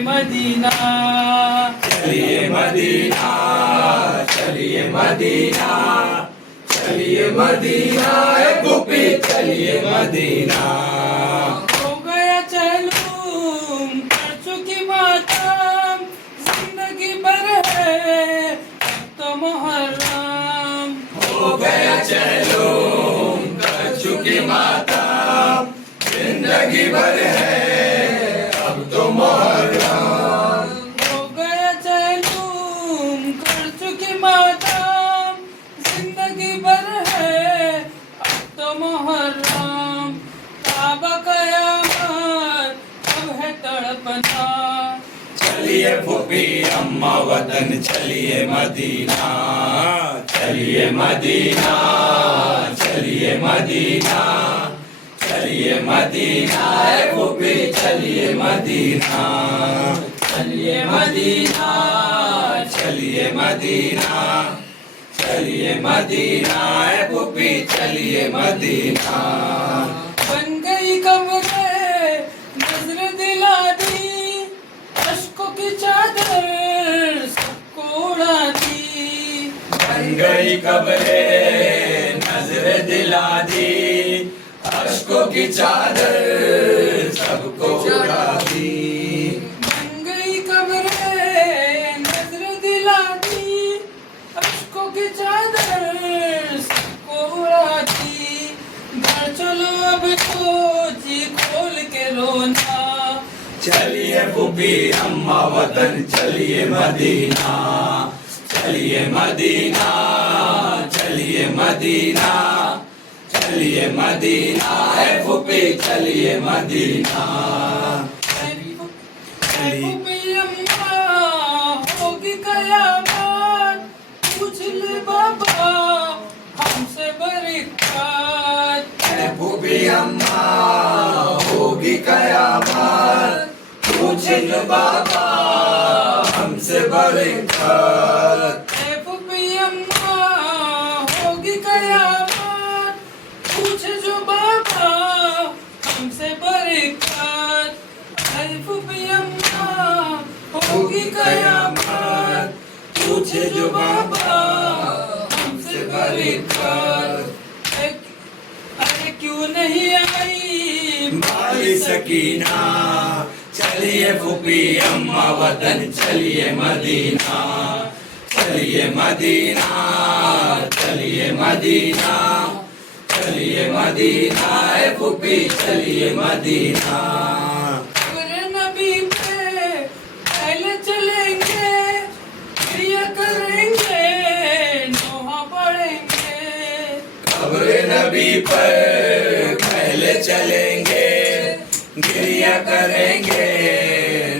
Medina, चलिए Medina, चलिए Medina, चलिए मदीना, ए गोपी चलिए मदीना। हो गया चलूम कर चुकी मातम, जिंदगी भर है अब तो मुहर्रम। हो गया चलो कर चुकी माता, जिंदगी भर है अब तो मुहर्रम। हो गया चलूम कर चुकी मातम, जिंदगी भर है अब तो मुहर्रम। काबा कयामत अब है तड़पना, चलिए फूफी अम्मा वतन चलिए मदीना, चलिए मदीना, चलिए मदीना, चलिए मदीना, ए फूफी चलिए मदीना। चलिए मदीना, चलिए मदीना, चलिए मदीना, ए फूफी चलिए मदीना। बन गई कब्रें नजर दिला दी, अश्कों की चादर सबको उड़ा दी। बन गई कब्रें नजर दिला दी, अश्कों की चादर सबको उड़ा दी। बन गई कब्रें नजर दिला दी, अश्कों की चादर सबको उड़ा दी। घर चलो अब तो जी खोल के रोना, चलिए फूफी अम्मा वतन चलिए मदीना, चलिए मदीना, चलिए मदीना, चलिए मदीना, ए फूफी चलिए मदीना। होगी कयामत पूछ ले बाबा हमसे बरकत। ए फूफी अम्मा होगी कयामत, पूछ लो बाबा हमसे बरकत। ए फूफी अम्मा होगी कयामत पूछ जो बाबा हमसे बरकत। ए फूफी अम्मा होगी कयामत पूछ जो बाबा हमसे बरकत। अरे क्यों नहीं आई माली सकीना, चलिए फूफी अम्मा वतन चलिए मदीना, चलिए मदीना, चलिए मदीना, चलिए मदीना, ए फूफी चलिए मदीना। अरे नबी पे पहले चलेंगे, प्रिय करेंगे, नोहा पढ़ेंगे। कब्र नबी पर पहले चलेंगे, गिरिया करेंगे,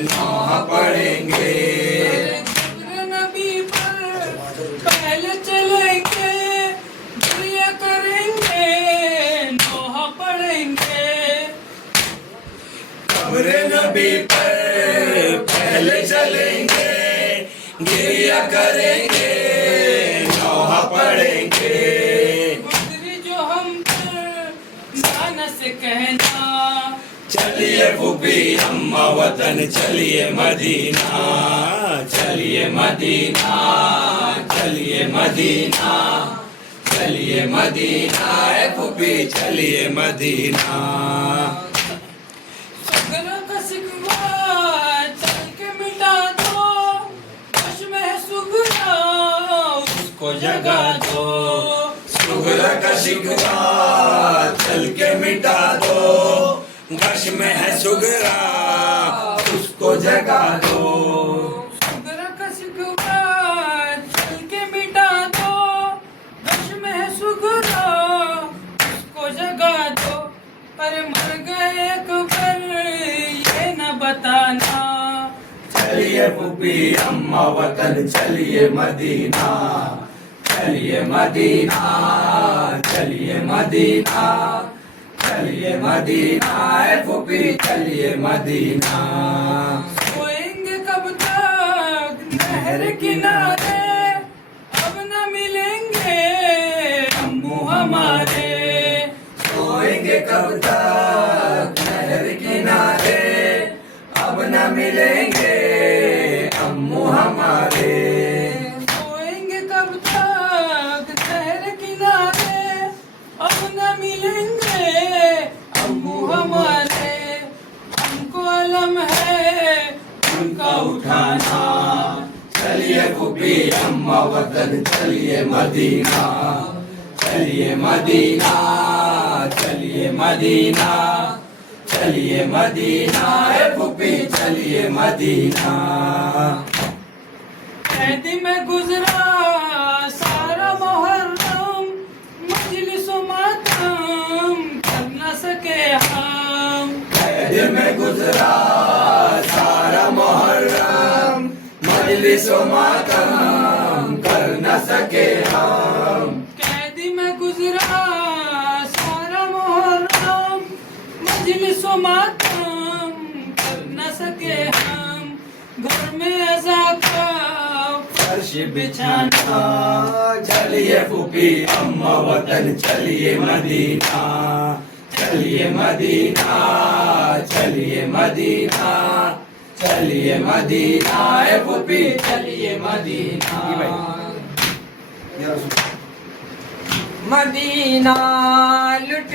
नौहा पढ़ेंगे। कब्र नबी पर पहले चलेंगे, प्रिय करेंगे, नोहा पढ़ेंगे। कब्र नबी पर पहले चलेंगे, गिरिया करेंगे, नौहा पढ़ेंगे। गुजरी जो हम पर मानस कहना, चलिए फूफी अम्मा वतन चलिए मदीना, चलिए मदीना, चलिए मदीना, चलिए मदीना, ए फूफी चलिए मदीना। सगरों का शिकवा चल के मिटा दो, कश्म है सुगरा उसको जगा दो। सुगरा का शिकवा चल के मिटा दो, गश में है सुगरा उसको जगा दो। सगरों का शिकवा चल के मिटा दो, कश्म है सुगरा उसको जगा दो। अरे मर गए अकबर ये न बताना, चलिए फूफी अम्मा वतन चलिए मदीना, चलिए मदीना, चलिए मदीना, चलिए मदीना, ए फूफी चलिए मदीना। सोएंगे कब तक नहर किनारे, अब न मिलेंगे अम्मू हमारे। सोएंगे कब तक नहर किनारे, अब न मिलेंगे अम्मू हमारे। सोएंगे कब तक शहर किनारे, अब न मिलेंगे अम्मू हमारे। हमको अलम है उनका उठाना, चलिए फूफी अम्मा वतन चलिए मदीना, चलिए मदीना, चलिए मदीना, चलिए मदीना, ए फूफी चलिए मदीना। कैदी में गुजरा सारा मुहर्रम, मजलिसो मातम कर न सके हम। कैद में गुजरा सारा मुहर्रम, मजलिसो मातम कर न सके हम। कैदी में गुजरा सारा मुहर्रम, मजलिसो मातम कर न सके हम। घर में अज़ा का फर्श बिछाना, चलिए फूफी अम्मा वतन चलिए मदीना, चलिए मदीना, चलिए मदीना, चलिए मदीना, ए फूफी चलिए मदीना। मदीना लुट